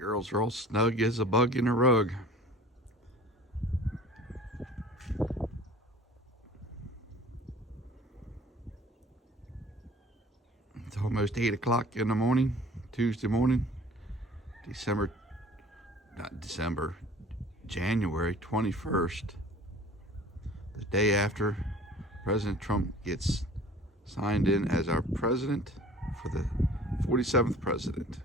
girls are all snug as a bug in a rug. It's almost 8 o'clock in the morning, Tuesday morning, January 21st, the day after President Trump gets signed in as our president for the 47th president.